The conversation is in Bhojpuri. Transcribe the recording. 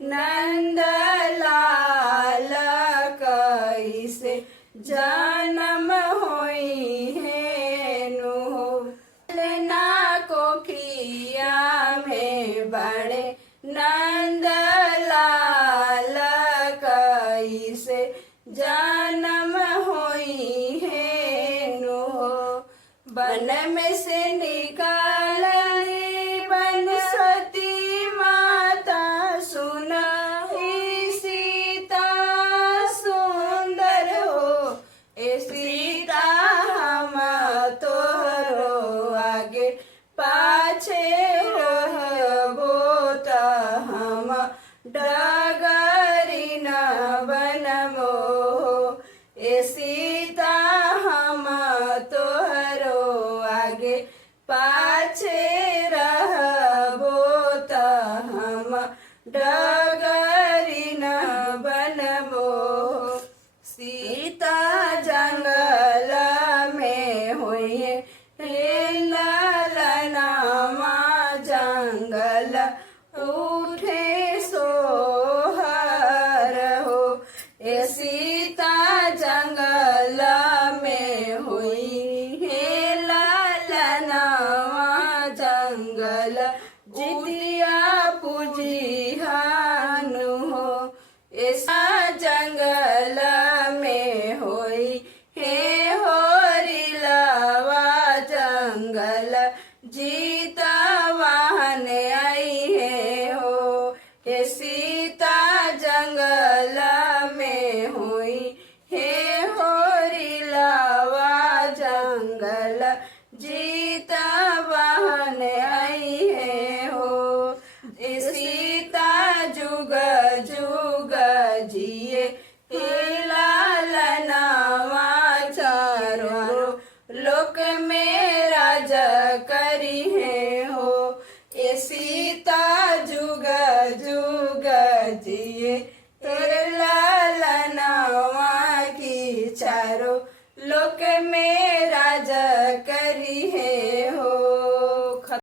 नंद लाल कैसे जन्म होई है नु ना कोखिया में बड़े नंद लाल कैसे जन्म होई है नु बन में से निकाली बनस्पति माता सुन ही सीता सुंदर हो ए सीता हम तोहरो आगे पाछे रहबो त हम डगरी न बनबो ए सीता हम तोहरो आगे पाछे रहबो त हम डगरी न बनबो सीता जंगल में होइए ललनामा जंगल उठे सोहर हो ए सीता जंगल में हुई है ललनामा जंगल जितिया पूजिहानु हो ऐसा जंगल में होई हे होरी लवा जंगल जीता वाहन आई है हो हे सीता जंगल में हुई हे होरी लवा जंगल जीता वाहन आई है हो ए सीता जुग जुग जिए हे लालनावा चारो लोक में राज करी है हो ए सीता जुग जुग जिए तेरे लालनावा की चारो लोक में राज